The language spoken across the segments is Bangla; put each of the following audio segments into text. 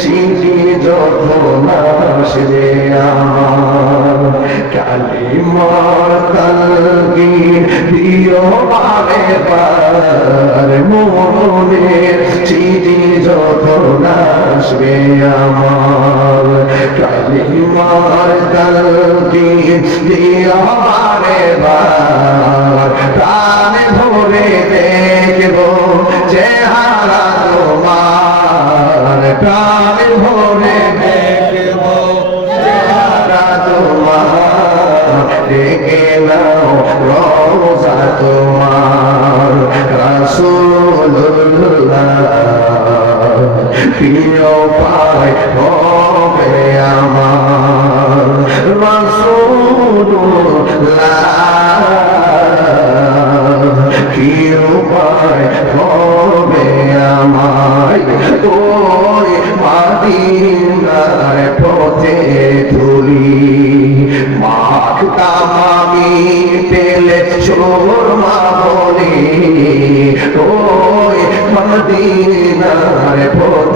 চিঠি যখন আসবে আমার, কালিমার কালকি প্রিয় পাবে পার মনের চিঠি যখন আসবে আমার, কালিমার পার চেহারা তোমার প্রাণ ভরে দেখব। চেহারা তোমার ডেকে নাও রোজা তোমার। প্রিয় পায় হবে আমার। রাসূলুল্লাহ। কি উপায় হবে আমায়। ওই মাদিনার পথে তুলি মাখতাম আমি পেলে চোর মা বলি। ওই মাদিনার পথে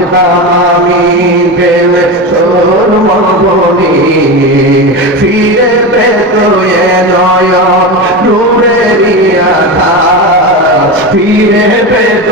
আমি পেলে চোর মা বলি ফিরে পেত নয়ন নূরেরই ফিরে পেত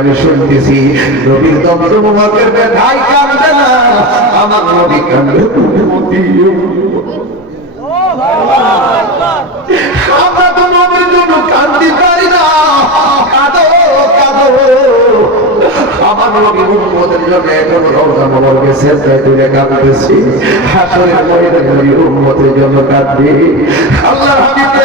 আমি শুনতেছি নবীর কান্দে পারি না। আমার নবী উম্মতের জন্য এখন রওজা মোবারকে সেজদায় তুলে কাঁদতেছি। হাসরের ময়দানে উম্মতের জন্য কাঁদবি। আল্লাহ হাবিব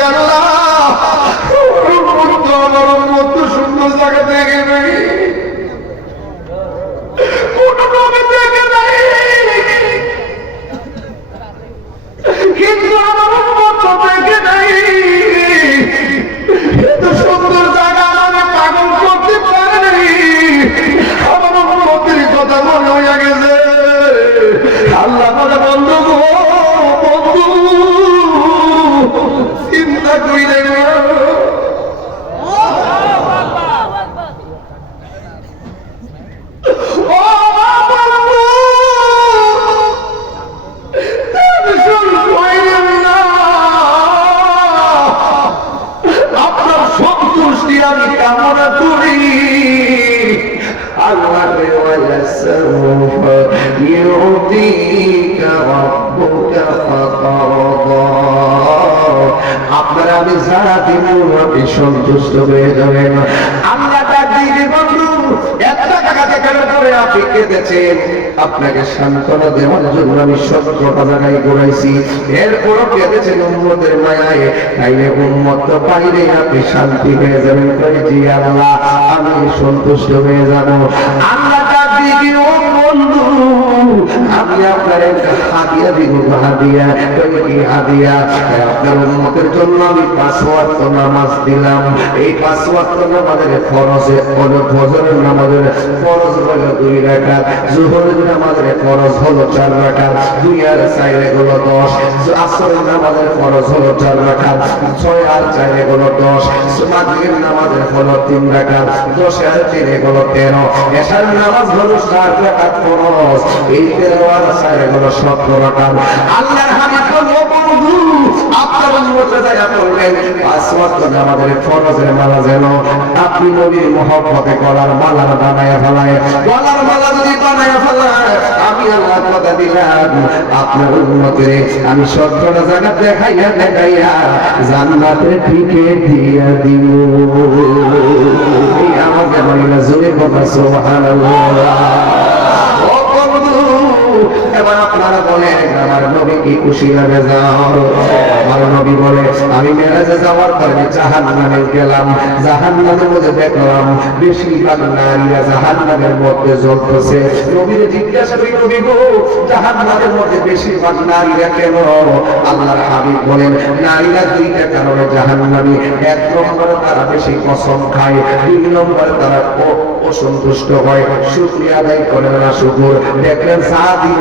ওয়ালাসাউফ ইউতিকা রাব্বুকা ফাতারদা আপনারা আমি যারা দিব আপনি সন্তুষ্ট হয়ে যাবেন আল্লাহ ডাক দিয়ে বন্ধু একটা টাকাকে কেন করে আপনি কেঁদেছেন? আপনাকে সান্ত্বনা দেওয়ার জন্য আমি সত্যটা জায়গায় ঘুরাইছি। এরপরও কেঁদেছেন উন্মতের মায়ায়। তাইলে উন্মত পাইলে আপনি শান্তি হয়ে যাবেন। আল্লাহ, আমি সন্তুষ্ট হয়ে যাব। আল্লাহ আপনার একটা হাদিয়া দিব, হাদিয়া কি হাদিয়া। আপনার উন্মতের জন্য আমি পাঁচ ওয়াক্ত নামাজ দিলাম। এই পাঁচ ওয়াক্ত নামাজের ফরজে হলো ফজরের নামাজের ফরজ হলো দুই রাকাত, জোহরের নামাজের ফরজ হলো চার রাকাত দুই আর চাইলে হলো দশ, আসরের নামাজের ফরজ হলো চার রাকাত, ছয় আর চাইলে হলো দশ, মাগরিবের নামাজের হলো তিন রাকাত, দশ আর তিনে হলো তেরো, এশার নামাজ হলো সাত রাকাত ফরজ। এই তেরো নামাজের ফরজের মালা যেন আপনি নবীর মহব্বতে গলার বানায় ফেলায়। গলার মালা যদি বানায় ফেলায়, আমি আল্লাহ দিলাম। আপনার আমি জায়গা দেখাইয়া দেখাইয়া জান্নাতে টিকে দিয়া দিব। আমাকে জোরে কথা বন্ধু এবার আপনারা বলেন, আমার নবী কি খুশি লাগে যাও আমার নবী বলে, আমি মেরাজে যাওয়ার পরে জাহান নামে গেলাম। জাহান নামের মধ্যে দেখলাম, বেশিরভাগ নারীরা জাহান নামের মধ্যে জ্বলতেছে। নবীরে জিজ্ঞাসা করি, নবী গো জাহান নামের মধ্যে বেশিরভাগ নারীরা কেন? আল্লাহর হাবিব বলেন, নারীরা দুইটা কারণে জাহান নামে এক নম্বরে তারা বেশি কসম খায়, দুই নম্বরে তারা অসন্তুষ্ট হয়। শুক্রিয়া আদায় করে না শুকুর। দেখলেন চা দিলেন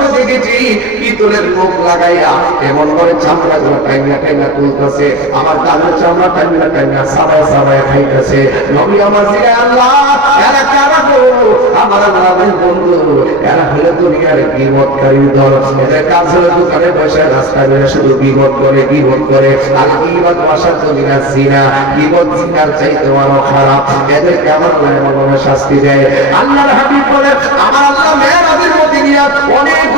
সময় দেখেছি, পিতলের লাগাইয়া এমন করে চামড়া গুলো তুলতেছে। আমার চামড়া সাবায় সাবায় খাইতেছে। নবী আমার জিগায়, আল্লাহ, এরা আমার বন্ধু। এরা দুনিয়ার দল এদের কাজ দোকানে বসে রাস্তায় বেরো শুধু বিপদ করে বিপদ করে। আর বিপদ বাসার জমিনা সিনা। বিপদ সিনার চাইতে আরও খারাপ। এদেরকে আমার এমন শাস্তি দেয়? আল্লাহর হাবিব বলে, আমার আল্লাহ নিয়ে অনেক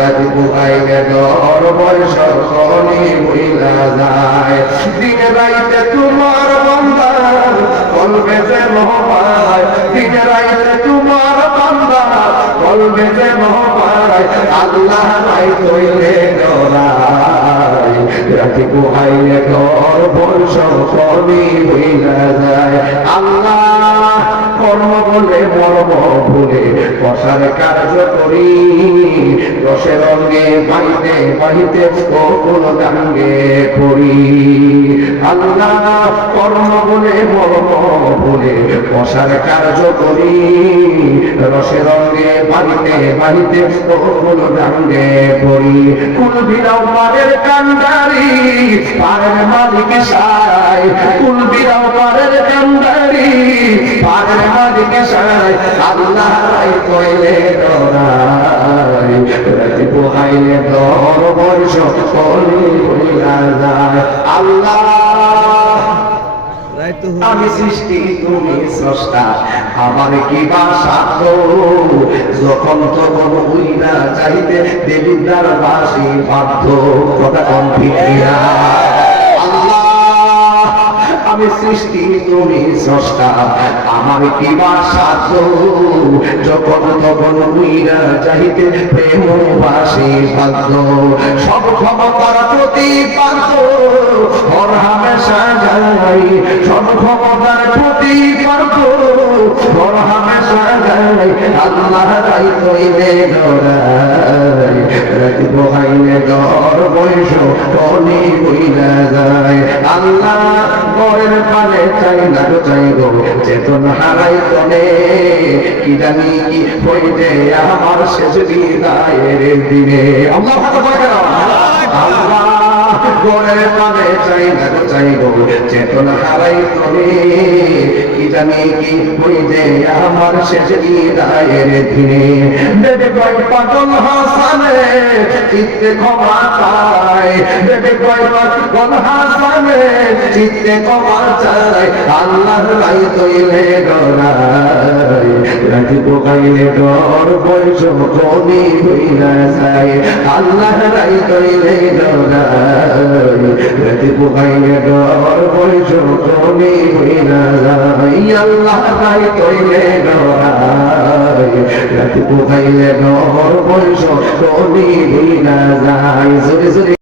রাখব আইলে ডর বয়স সকলে হইলা যায়। দিন রাইতে তোমার বন্দার কলবে যে মহামায়। দিন রাইতে তোমার বন্দার কলবে যে মহামায়। আল্লাহ রাই কইলে ডরাই রাতে গুহাইলে ডর বর্ষ কবি হইলা যায়। আল্লাহ কর্ম বলে, মর্ম ভুলে কষার কার্য করি। রসের অঙ্গে পাইতে ও কোন ডাঙ্গে করি আল্লাহ কর্ম বলে, মর্ম ভুলে কষার কার্য করি রসের রঙে বাহিতে ও কোন ডাঙ্গে করি কুল বিরাও পারের কান্দারি পারের মালিক সাই। কুল বিরাও পারের কান্দারি পারের মালিক সাই। আল্লাহ কইলে ডরাই, রাতি পোহাইলে ডর বর্ষ কলি হইয়া যায়। আল্লাহ আমি সৃষ্টি, তুমি স্রষ্টা। আমার কি বাসা তো যখন তখন উইনা চাইতে দেবিদ্রার বাসি বাধ্য। কথা কম আমি সৃষ্টি, তুমি স্রষ্টা। আমার কি তো যখন তখন চাইতে প্রেম বাসি বাধ্য। সব ক্ষমতার প্রতিপাদ্য হর আল্লাহ রাই কইলে ডরাই রাতি বহাইলে ডর বয়স কলি বইলা যায়। আল্লাহ চেতন হারাই তনে। কি জানি কি হইতে আমার শেষ বিদায়ের দিনে। আল্লাহ ভালো গড়ের পালে চাই না চাই চেতন হারাই তনে কি জানি কি হইতে আমার শেষ বিদায়ের দিনে। দেবে কয় পাগল হাসানে, চিত্তে ক্ষমা চাই। দেবে কয় পাগল হাসানে, চিত্তে ক্ষমা চাই। আল্লাহ লাই তৈলে ডরাই। রাজি পোকাইলে ডর, বয়স কমি হইলা যায়। আল্লাহ লাই তৈলে ডরাই। রাতে পোকাইলে ডর বয়স কমি হইনা যায় আল্লাহ তাই তৈলে ডরাই রাতে পোকাইলে ডর জোরে জোরে